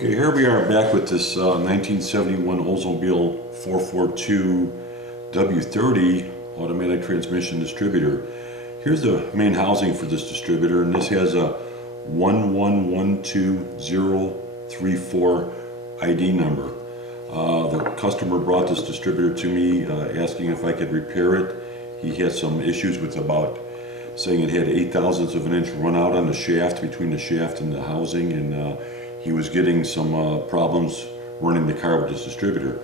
Okay, here we are back with this 1971 Oldsmobile 442 W-30 automatic transmission distributor. Here's the main housing for this distributor, and this has a 1112034 ID number. The customer brought this distributor to me asking if I could repair it. He had some issues with saying it had 0.08 of an inch run out on the shaft, between the shaft and the housing, and he was getting some problems running the car with this distributor.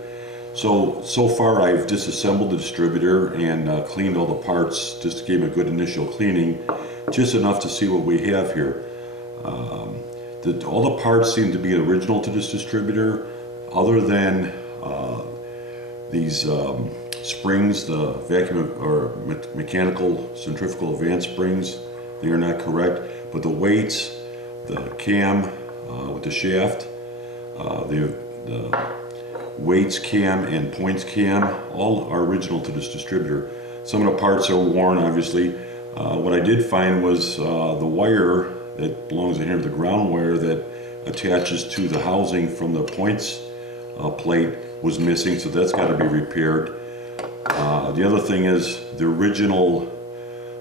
So far I've disassembled the distributor and cleaned all the parts, just gave him a good initial cleaning, just enough to see what we have here. All the parts seem to be original to this distributor, other than these springs, the vacuum or mechanical centrifugal advance springs. They are not correct, but the weights, the cam with the shaft, the weights cam and points cam, all are original to this distributor. Some of the parts are worn, obviously. What I did find was the wire that belongs in here, the ground wire that attaches to the housing from the points plate, was missing, so that's got to be repaired. The other thing is the original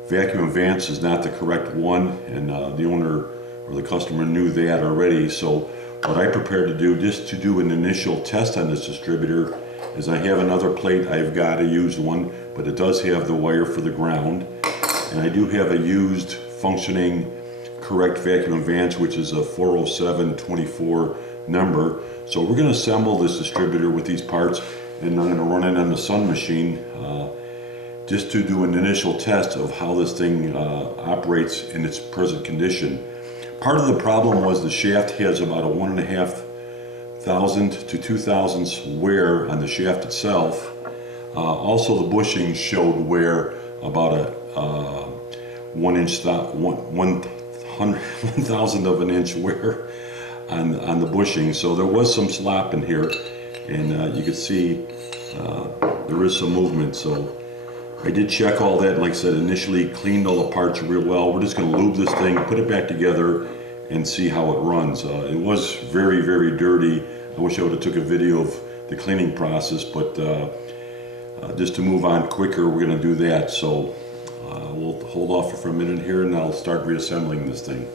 vacuum advance is not the correct one, and the owner or the customer knew that already. So what I prepared to do, just to do an initial test on this distributor, is I have another plate. I've got a used one, but it does have the wire for the ground, and I do have a used functioning correct vacuum advance, which is a 40724 number. So we're going to assemble this distributor with these parts, and I'm going to run it on the Sun machine just to do an initial test of how this thing operates in its present condition. Part of the problem was the shaft has about a 1,500 to 2 thousandths wear on the shaft itself. Also the bushing showed wear about a 1,000th of an inch wear on the bushing. So there was some slop in here, and you can see there is some movement. So I did check all that, and like I said, initially cleaned all the parts real well. We're just going to lube this thing, put it back together, and see how it runs. It was very, very dirty. I wish I would have took a video of the cleaning process, but just to move on quicker, we're going to do that. So we'll hold off for a minute here, and I'll start reassembling this thing.